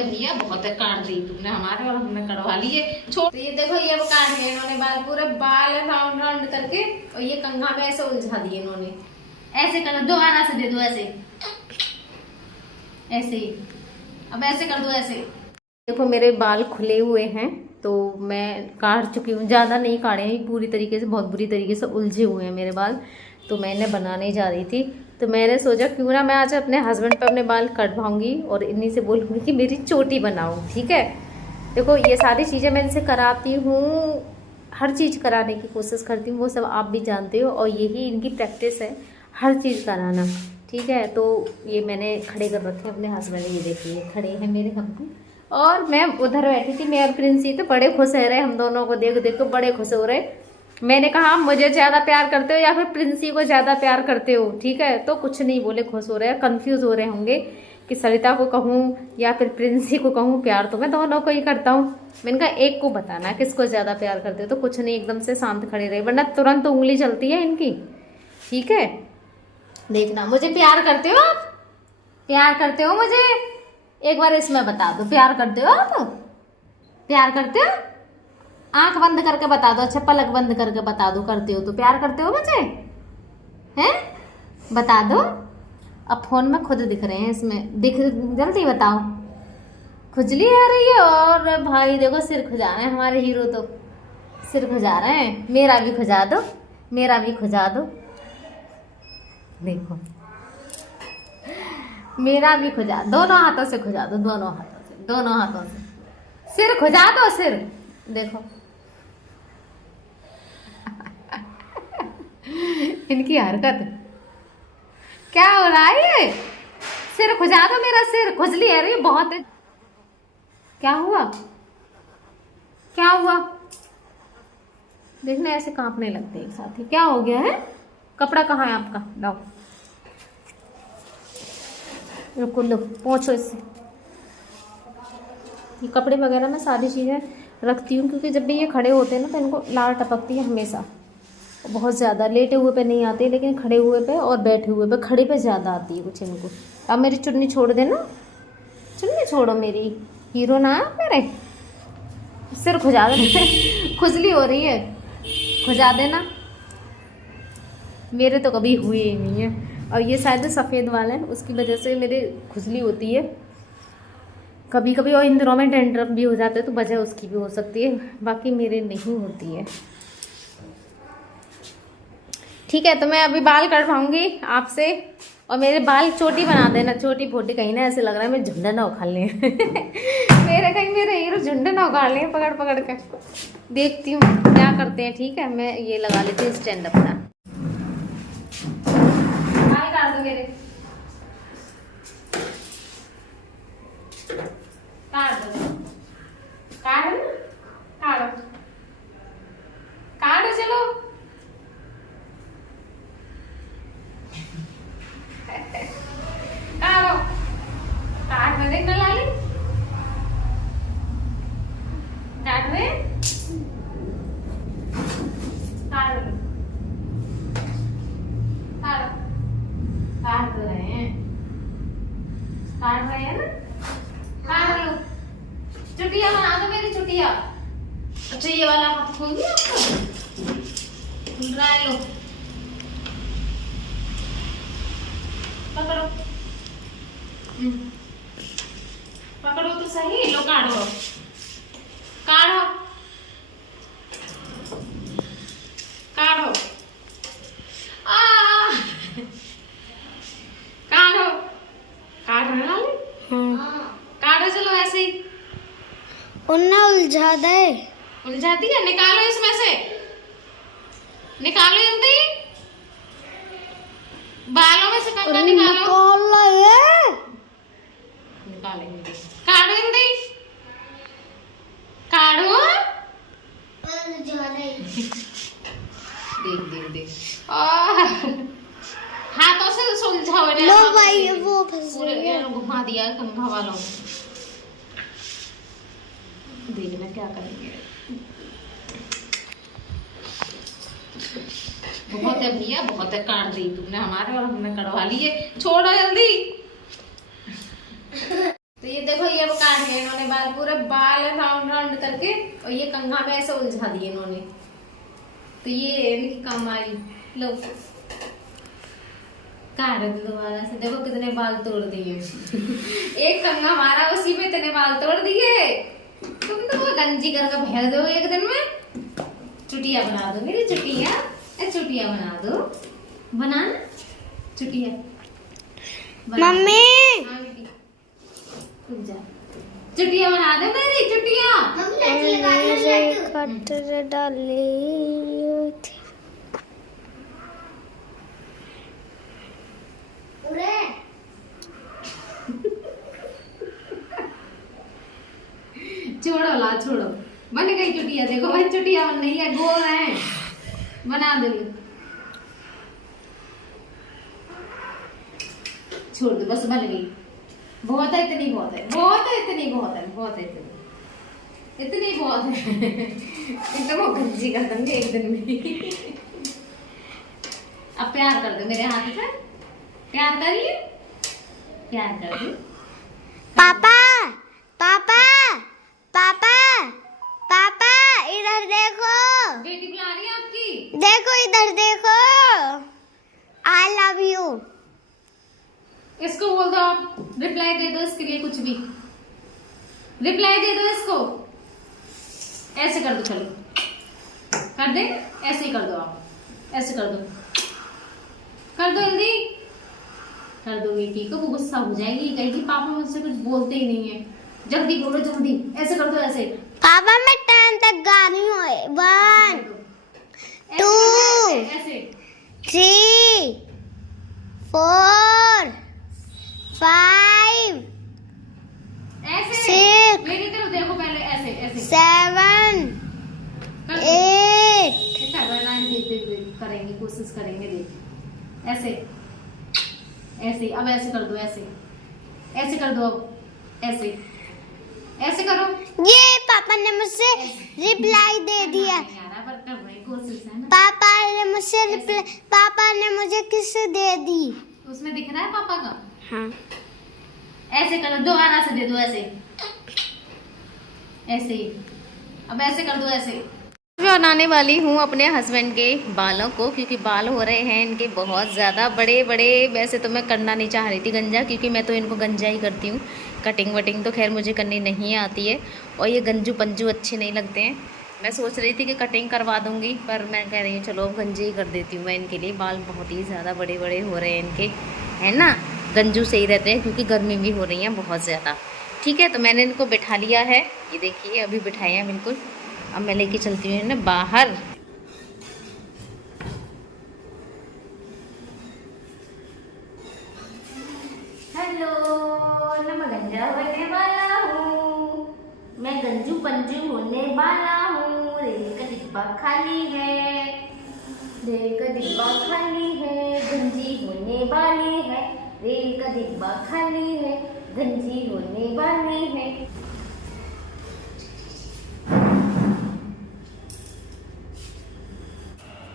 है भैया, बहुत है, काट दी तुमने हमारे और हमने कटवा लिए। छोड़, ये देखो ये काट दिए इन्होंने बाल, पूरे बाल राउंड राउंड करके, और ये कंघा में ऐसे उलझा दिए इन्होंने। ऐसे कर, दोबारा से दे दो, ऐसे ऐसे ही, अब ऐसे कर दो, ऐसे। देखो मेरे बाल खुले हुए हैं तो मैं काट चुकी हूँ, ज़्यादा नहीं काटे हैं, पूरी तरीके से, बहुत बुरी तरीके से उलझे हुए हैं मेरे बाल। तो मैंने बनाने जा रही थी, तो मैंने सोचा क्यों ना मैं आज अपने हस्बैंड पे अपने बाल कटवाऊंगी और इन्हीं से बोलूँगी कि मेरी चोटी बनाओ, ठीक है। देखो ये सारी चीज़ें मैं इनसे कराती हूँ, हर चीज़ कराने की कोशिश करती हूँ, वो सब आप भी जानते हो, और यही इनकी प्रैक्टिस है, हर चीज़ कराना, ठीक है। तो ये मैंने खड़े कर रखे हैं अपने हस्बैंड, ये देखिए खड़े हैं मेरे हस्बैंड, और मैं उधर बैठी थी, मैं और प्रिंसी, तो बड़े खुश हो रहे, हम दोनों को देख देख के बड़े खुश हो रहे। मैंने कहा मुझे ज़्यादा प्यार करते हो या फिर प्रिंसी को ज़्यादा प्यार करते हो, ठीक है। तो कुछ नहीं बोले, खुश हो रहे हैं, कन्फ्यूज़ हो रहे होंगे कि सरिता को कहूँ या फिर प्रिंसी को कहूँ, प्यार तो मैं दोनों को ही करता हूँ। मैंने कहा एक को बताना किसको ज़्यादा प्यार करते हो। तो कुछ नहीं, एकदम से शांत खड़े रहे, वरना तुरंत उंगली चलती है इनकी, ठीक है। देखना, मुझे प्यार करते हो आप, प्यार करते हो मुझे, एक बार इसमें बता दो, प्यार करते हो आप, प्यार करते हो, आंख बंद करके बता दो, अच्छा पलक बंद करके बता दो, करते हो तो प्यार करते हो मुझे, हैं, बता दो। अब फोन में खुद दिख रहे हैं, इसमें दिख, जल्दी बताओ। खुजली आ रही है, और भाई देखो सिर खुजा रहे हैं हमारे हीरो, तो सिर खुजा रहे हैं, मेरा भी खुजा दो, मेरा भी खुजा दो, देखो मेरा भी खुजा, दोनों हाथों से खुजा दो, दोनों हाथों से, दोनों हाथों से सिर खुजा दो, सिर देखो। इनकी हरकत क्या हो रहा है, सिर खुजा दो, मेरा सिर खुजली है रही बहुत है। क्या हुआ, क्या हुआ, देखना ऐसे कांपने लगते एक साथ ही, क्या हो गया है। कपड़ा कहाँ है आपका, लाओ, रुको, लो पोंछो इससे। ये कपड़े वगैरह मैं सारी चीज़ें रखती हूँ, क्योंकि जब भी ये खड़े होते हैं ना तो इनको लार टपकती है हमेशा, बहुत ज़्यादा। लेटे हुए पे नहीं आती, लेकिन खड़े हुए पे और बैठे हुए पे, खड़े पे ज़्यादा आती है कुछ इनको। अब मेरी चुन्नी छोड़ देना, चुन्नी छोड़ो मेरी, हीरो ना मेरे, सिर खुजा दे। खुजली हो रही है, खुजा देना, मेरे तो कभी हुए ही नहीं है। और ये शायद सफ़ेद वाले हैं, उसकी वजह से मेरे खुजली होती है कभी कभी, और इन दिनों में डैंड्रफ भी हो जाते हैं, तो वजह उसकी भी हो सकती है, बाकी मेरे नहीं होती है, ठीक है। तो मैं अभी बाल कटवाऊंगी आपसे, और मेरे बाल चोटी बना देना, चोटी फोटी कहीं ना ऐसे लग रहा है मैं झुंडा ना उखाड़ लें। मेरे कहीं मेरे हीरो झुंडा ना उखाड़ लें पकड़ पकड़ कर। देखती हूँ क्या करते हैं, ठीक है। मैं ये लगा लेती हूँ स्टैंड अपना, बाल काट दो मेरे, काट दो, काट ना, काटो काटो, चलो काटो, काट में देख लाली, काट में, काट काट काट रहे हैं, काट रहे हैं ना, काट लो, चुटिया बना दो मेरी चुटिया। अच्छा ये वाला हाथ खोल दिया आपका, खुल रहा है, लो पकड़ो, पकड़ो तो सही, लो काढ़ो, काढ़ो, काढ़ो, काढ़ो, काढ़ रहे वाले, काढ़ो, चलो ऐसे ही, उन्ना उलझा दे, उलझाती है, निकालो इसमें से, निकालो जल्दी, बालों में से कंघा निकालो, निकालेंगे, काढ़ो जल्दी, काढ़ो, देख देख देख, हाथों से सुलझाओ, लो भाई वो फंस रही है, घुमा दिया कंघा वालों ने, देखना क्या करेंगे। बहुत है भैया, बहुत है, काट दी तुमने हमारे और हमने कटवा लिए, छोड़ो जल्दी। तो ये देखो, ये वो काट लिया इन्होंने बाल, पूरे बाल राउंड राउंड करके, और ये कंघा में ऐसे उलझा दिए इन्होंने। तो ये इनकी काम आई। लो काट दो दोबारा से। देखो कितने बाल तोड़ दिए। एक कंघा मारा उसी में इतने बाल तोड़ दिए। तुम तो वो गंजी करके फेंक दो एक दिन में। चुटिया बना दो मेरी चुटिया, चुटिया बना दो, बना चुटिया। मम्मी हाँ बेटी, रुक जा। चुटिया बना दे मेरी चुटिया। कटर डाली थी। छोड़ो ला, छोड़ो। बन गई चुटिया। देखो भाई, चुटिया बन नहीं है, गोल है। बना दे, छोड़ दो बस, बन गई। बहुत है, इतनी बहुत है, बहुत है, इतनी बहुत है, बहुत है, इतनी बहुत है। एकदम वो गंजी कर देंगे एक दिन में। अब प्यार कर दो मेरे हाथ से, प्यार करिए, प्यार कर दो। पापा पापा पापा पापा इधर देखो, बेटी बुला रही है आपकी। देखो इधर देखो। I love you. इसको बोल दो आप, रिप्लाई दे दो इसके लिए, कुछ भी रिप्लाई दे दो इसको। ऐसे कर दो, चलो कर दे, ऐसे ही कर दो आप, ऐसे कर दो, कर दो जल्दी कर दो। बेटी को वो गुस्सा हो जाएगी, कहेगी पापा मुझसे कुछ बोलते ही नहीं है। जल्दी बोलो, जल्दी ऐसे कर दो, ऐसे। पापा मैं 10 तक गा रही हूँ। 1 2 ऐसे 3 4 5 ऐसे 6 मेरी तरफ देखो पहले, ऐसे ऐसे 7 कर दो। 8 करेंगे, कोशिश करेंगे, देख ऐसे ऐसे। अब ऐसे कर दो, ऐसे ऐसे कर दो, अब ऐसे ऐसे करो। ये पापा ने मुझसे रिप्लाई दे दिया। पर कर रहे कोशिश है ना। पापा ने मुझे किस दे दी। उसमें दिख रहा है पापा का। हाँ ऐसे करो, दोबारा से दे दो, ऐसे ऐसे ही। अब ऐसे कर दो, ऐसे। मैं बनाने वाली हूँ अपने हस्बैंड के बालों को, क्योंकि बाल हो रहे हैं इनके बहुत ज़्यादा बड़े बड़े। वैसे तो मैं करना नहीं चाह रही थी गंजा, क्योंकि मैं तो इनको गंजा ही करती हूँ। कटिंग वटिंग तो खैर मुझे करनी नहीं आती है, और ये गंजू पंजू अच्छे नहीं लगते हैं। मैं सोच रही थी कि कटिंग करवा दूँगी, पर मैं कह रही हूँ चलो गंजे ही कर देती हूँ मैं इनके लिए। बाल बहुत ही ज़्यादा बड़े बड़े हो रहे हैं इनके, है ना। गंजू सही रहते हैं, क्योंकि गर्मी भी हो रही है बहुत ज़्यादा। ठीक है, तो मैंने इनको बिठा लिया है, ये देखिए अभी बिठाए हैं बिल्कुल। अब मैं लेके चलती हूँ ना बाहर। हेलो, मैं गंजा होने वाला हूँ, मैं गंजू पंजू होने वाला हूँ। रेल का डिब्बा खाली है, रेल का डिब्बा खाली है, गंजी होने वाली है। रेल का डिब्बा खाली है, गंजी होने वाली है।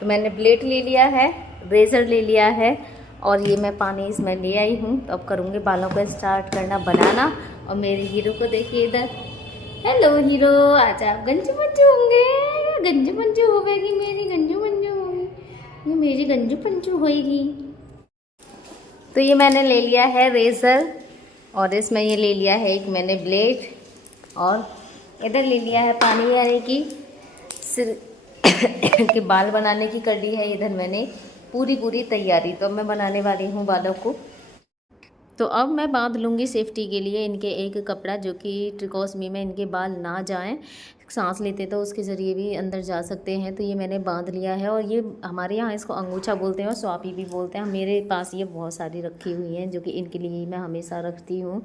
तो मैंने प्लेट ले लिया है, रेजर ले लिया है, और ये मैं पानी इसमें ले आई हूँ। तो अब करूँगी बालों को स्टार्ट करना बनाना। और मेरे हीरो को देखिए इधर। हेलो हीरो, आज आप गंजू पंजू होंगे, गंजू पंजू होगी मेरी, गंजू पंजू होगी ये मेरी, गंजू पंजू होएगी। तो ये मैंने ले लिया है रेजर, और इसमें ये ले लिया है एक मैंने ब्लेड, और इधर ले लिया है पानी, यानी कि सिर के बाल बनाने की कर ली है इधर मैंने पूरी तैयारी। तो अब मैं बनाने वाली हूँ बालों को। तो अब मैं बांध लूँगी सेफ्टी के लिए इनके एक कपड़ा, जो कि ट्रिकोसमी में इनके बाल ना जाएं। सांस लेते तो उसके ज़रिए भी अंदर जा सकते हैं। तो ये मैंने बांध लिया है, और ये हमारे यहाँ इसको अंगूछा बोलते हैं और स्वापी भी बोलते हैं। मेरे पास ये बहुत सारी रखी हुई हैं, जो कि इनके लिए मैं हमेशा रखती हूँ,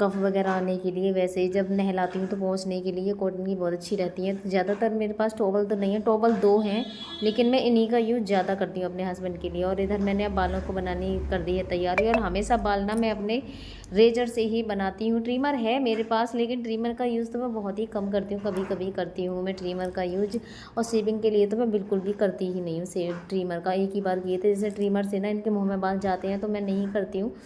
कफ वगैरह आने के लिए। वैसे ही जब नहलाती हूँ तो पोंछने के लिए कॉटन की बहुत अच्छी रहती है। ज़्यादातर मेरे पास टॉवल तो नहीं है, टॉवल 2 हैं, लेकिन मैं इन्हीं का यूज़ ज़्यादा करती हूँ अपने हस्बैंड के लिए। और इधर मैंने अब बालों को बनानी कर दी है तैयारी, और हमेशा बाल ना मैं अपने रेजर से ही बनाती हूँ। ट्रिमर है मेरे पास, लेकिन ट्रिमर का यूज़ तो मैं बहुत ही कम करती हूँ, कभी कभी करती हूँ मैं ट्रिमर का यूज। और शेविंग के लिए तो मैं बिल्कुल भी करती ही नहीं हूँ ट्रिमर का। एक ही बार किए थे, जैसे ट्रिमर से ना इनके मुँह में बाल जाते हैं, तो मैं नहीं करती हूँ।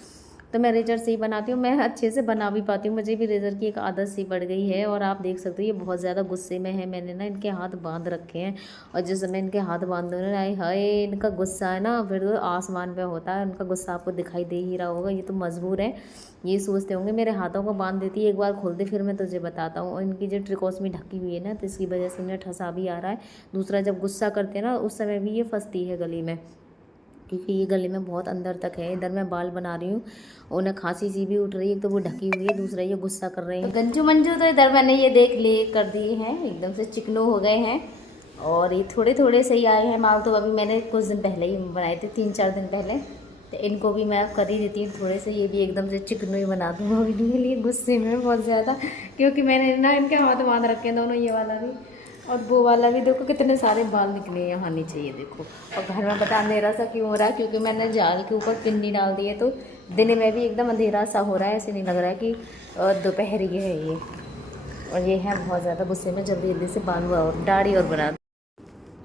तो मैं रेजर से ही बनाती हूँ, मैं अच्छे से बना भी पाती हूँ। मुझे भी रेजर की एक आदत सी पड़ गई है। और आप देख सकते हो ये बहुत ज़्यादा गुस्से में है। मैंने ना इनके हाथ बांध रखे हैं और जिस समय इनके हाथ बांध रहे हैं, हाय इनका गुस्सा है ना फिर तो आसमान पे होता है। उनका गुस्सा आपको दिखाई दे ही रहा होगा। ये तो मजबूर है, ये सोचते होंगे मेरे हाथों को बांध देती है, एक बार खोल दे फिर मैं तुझे बताता हूँ। और इनकी जो ट्रिकोस्मी ढकी हुई है ना, तो इसकी वजह से इन्हें ठसा भी आ रहा है। दूसरा, जब गुस्सा करते हैं ना उस समय भी ये फंसती है गली में, क्योंकि ये गले में बहुत अंदर तक है। इधर मैं बाल बना रही हूँ, उन्हें खांसी सी भी उठ रही है, एक तो वो ढकी हुई है, दूसरा ये गुस्सा कर रहे हैं। गंजू मंजू तो इधर मैंने ये देख लिए कर दिए हैं, एकदम से चिकनो हो गए हैं। और ये थोड़े थोड़े से ही आए हैं माल, तो अभी मैंने कुछ दिन पहले ही बनाए थे, 3-4 दिन पहले। तो इनको भी मैं कर ही देती हूँ थोड़े से, ये भी एकदम से चिकनो ही बना दूँगा इनके लिए। गुस्से में बहुत ज़्यादा, क्योंकि मैंने ना इनके हाथ बांध रखे हैं दोनों, ये वाला भी और वो वाला भी। देखो कितने सारे बाल निकले हैं यहाँ नीचे, ये देखो। और घर में पता अंधेरा सा क्यों हो रहा है, क्योंकि मैंने जाल के ऊपर पिन्नी डाल दी है, तो दिन में भी एकदम अंधेरा सा हो रहा है। ऐसे नहीं लग रहा है कि दोपहर ही है ये। और ये है बहुत ज़्यादा गुस्से में, जल्दी जल्दी से बाल और दाढ़ी और बना।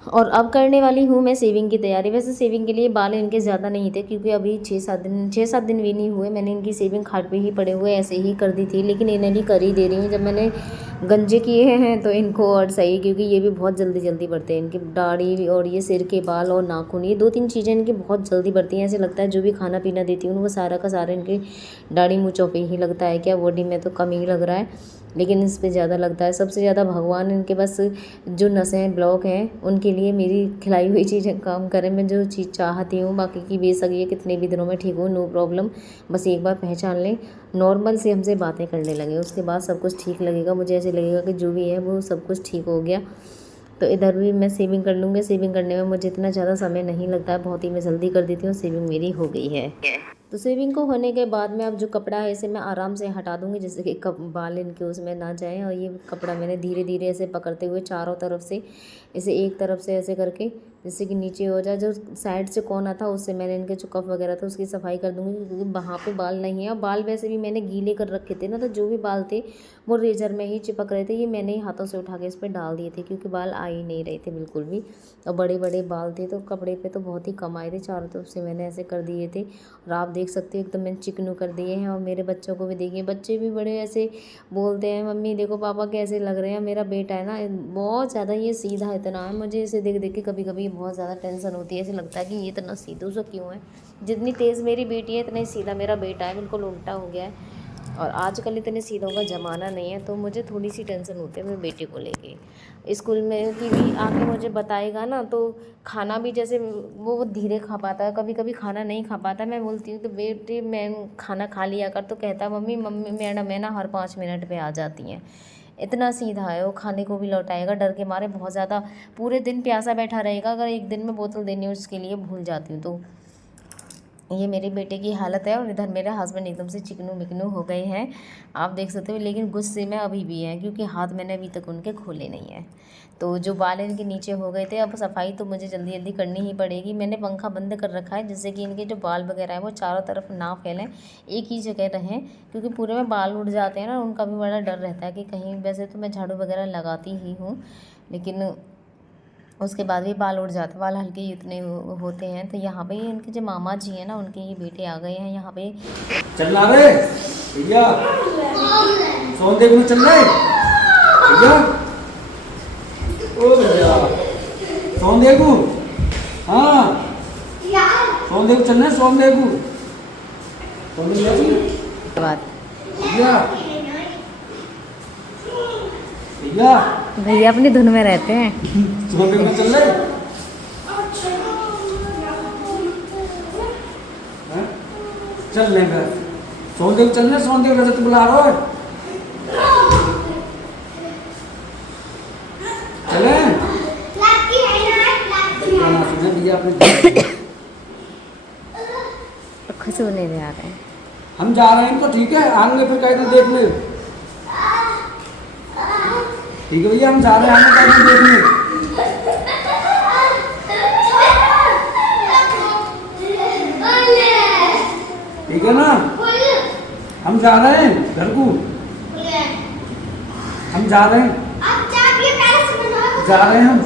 और अब करने वाली हूँ मैं सेविंग की तैयारी। वैसे सेविंग के लिए बाल इनके ज़्यादा नहीं थे, क्योंकि अभी 6-7 दिन भी नहीं हुए। मैंने इनकी सेविंग खाट पे ही पड़े हुए ऐसे ही कर दी थी, लेकिन इन्हें भी कर ही दे रही हूँ। जब मैंने गंजे किए हैं तो इनको और सही, क्योंकि ये भी बहुत जल्दी जल्दी बढ़ते हैं। इनकी दाढ़ी और ये सिर के बाल और नाखून, ये 2-3 चीज़ें इनकी बहुत जल्दी बढ़ती हैं। ऐसे लगता है जो भी खाना पीना देती हूँ वो सारा का सारा इनकी दाढ़ी मूँछों पे ही लगता है। क्या बॉडी में तो कम ही लग रहा है, लेकिन इस पे ज़्यादा लगता है। सबसे ज़्यादा भगवान इनके बस जो नसें ब्लॉक हैं उनके लिए मेरी खिलाई हुई चीज़ें काम करें। मैं जो चीज़ चाहती हूँ, बाकी की बेशक ये कितने भी दिनों में ठीक हो, नो प्रॉब्लम। बस एक बार पहचान लें, नॉर्मल से हमसे बातें करने लगे, उसके बाद सब कुछ ठीक लगेगा। मुझे ऐसे लगेगा कि जो भी है वो सब कुछ ठीक हो गया। तो इधर भी मैं सेविंग कर लूँगी। सेविंग करने में मुझे इतना ज़्यादा समय नहीं लगता है, बहुत ही मैं जल्दी कर देती हूँ। सेविंग मेरी हो गई है। तो सेविंग को होने के बाद में अब जो कपड़ा है इसे मैं आराम से हटा दूंगी, जिससे कि बाल इनके उसमें ना जाएं। और ये कपड़ा मैंने धीरे धीरे ऐसे पकड़ते हुए चारों तरफ से, इसे एक तरफ से ऐसे करके जिससे कि नीचे हो जाए। जो साइड से कोना था उससे मैंने इनके जो कफ वगैरह था उसकी सफाई कर दूंगी, क्योंकि वहाँ पे बाल नहीं है। और बाल वैसे भी मैंने गीले कर रखे थे ना, तो जो भी बाल थे वो रेजर में ही चिपक रहे थे। ये मैंने ही हाथों से उठा के इस पर डाल दिए थे, क्योंकि बाल आ ही नहीं रहे थे बिल्कुल भी। और बड़े बड़े बाल थे तो कपड़े पे तो बहुत ही कम आए थे, चारों तरफ से मैंने ऐसे कर दिए थे। और आप देख सकते हो एकदम मैंने चिकनू कर दिए हैं। और मेरे बच्चों को भी देखिए, बच्चे भी बड़े ऐसे बोलते हैं, मम्मी देखो पापा कैसे लग रहे हैं। मेरा बेटा है ना बहुत ज़्यादा ये सीधा इतना है, मुझे इसे देख देख के कभी कभी बहुत ज़्यादा टेंशन होती है। ऐसे लगता है कि ये इतना सीधू सा क्यों है। जितनी तेज़ मेरी बेटी है इतना ही सीधा मेरा बेटा है, बिल्कुल उल्टा हो गया है। और आजकल इतने सीधों का ज़माना नहीं है, तो मुझे थोड़ी सी टेंशन होती है मेरे बेटे को लेके। स्कूल में की भी आके मुझे बताएगा ना, तो खाना भी जैसे वो धीरे खा पाता है, कभी कभी खाना नहीं खा पाता। मैं बोलती हूँ तो बेटे मैं खाना खा लिया कर, तो कहता मम्मी मम्मी मैडम है ना हर 5 मिनट पे आ जाती हैं। इतना सीधा है वो, खाने को भी लौटाएगा डर के मारे बहुत ज़्यादा। पूरे दिन प्यासा बैठा रहेगा, अगर एक दिन में बोतल देनी उसके लिए भूल जाती हूँ तो। ये मेरे बेटे की हालत है। और इधर मेरे हस्बैंड एकदम से चिकनू मिकनू हो गए हैं, आप देख सकते हो। लेकिन गुस्से में अभी भी हैं, क्योंकि हाथ मैंने अभी तक उनके खोले नहीं हैं। तो जो बाल इनके नीचे हो गए थे, अब सफाई तो मुझे जल्दी जल्दी करनी ही पड़ेगी। मैंने पंखा बंद कर रखा है, जिससे कि इनके जो बाल वगैरह हैं वो चारों तरफ ना फैलें, एक ही जगह रहें। क्योंकि पूरे में बाल उड़ जाते हैं ना, उनका भी बड़ा डर रहता है कि कहीं, वैसे तो मैं झाड़ू वगैरह लगाती ही हूँ, लेकिन उसके बाद भी बाल उड़ जाते, बाल हल्के इतने होते हैं। तो यहाँ पे इनके जो मामा जी हैं ना, उनके ये बेटे आ गए हैं यहाँ पे। चलना रे भैया, सोनदेव में चलना है भैया। ओ भैया सोनदेव, हाँ सोनदेव चलना है, सोनदेव बात भैया भैया भैया अपनी धुन में रहते हैं। सोनदेव में चल रहे चल लेंगे। सोनदेव चलना, सोनदेव रजत बुला रहा है, चले भैया अपने खुश होने जा रहे हैं। हम जा रहे हैं तो ठीक है, आएंगे फिर कहते देखने। ठीक है भैया, हम जा रहे हैं, आगे कहते देखने। ठीक है ना, हम जा रहे हैं घर को, हम जा रहे हैं, जा रहे हैं हम।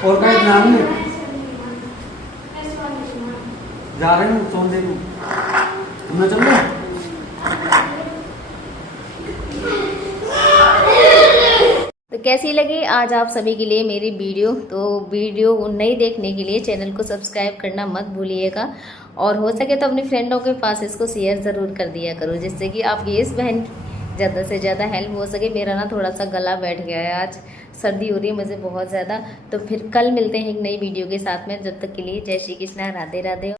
और कहीं ध्यान में जा रहे हैं सोनदेव। मैं चल रहा तो कैसी लगी आज आप सभी के लिए मेरी वीडियो। तो वीडियो नई देखने के लिए चैनल को सब्सक्राइब करना मत भूलिएगा, और हो सके तो अपनी फ्रेंडों के पास इसको शेयर ज़रूर कर दिया करो, जिससे कि आपकी इस बहन की ज़्यादा से ज़्यादा हेल्प हो सके। मेरा ना थोड़ा सा गला बैठ गया है, आज सर्दी हो रही है मुझे बहुत ज़्यादा। तो फिर कल मिलते हैं एक नई वीडियो के साथ में। जब तक के लिए जय श्री कृष्णा, राधे राधे।